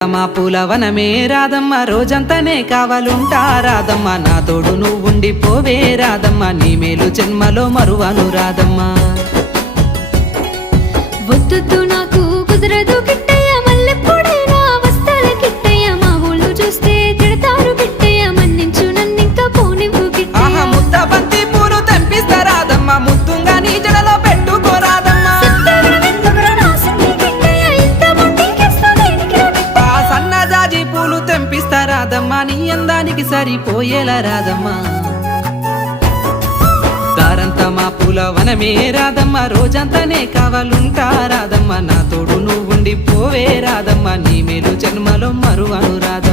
మా పూలవనమే రాదమ్మ రోజంతానే కావాలుంటా రాదమ్మ నా తోడు నువ్వుండి పోవే రాదమ్మ నీ మేలు జన్మలో మరువను రాదమ్మ రాదమ్మ నీ అందానికి సరిపోయేలా రాదమ్మా దారంతా మా పూల వనమే రాదమ్మ రోజంతానే కావాలుంటా రాదమ్మా నా తోడు నువ్వుండి పోవే రాదమ్మా నీ మేలు జన్మలో మరువను రాదమ్మ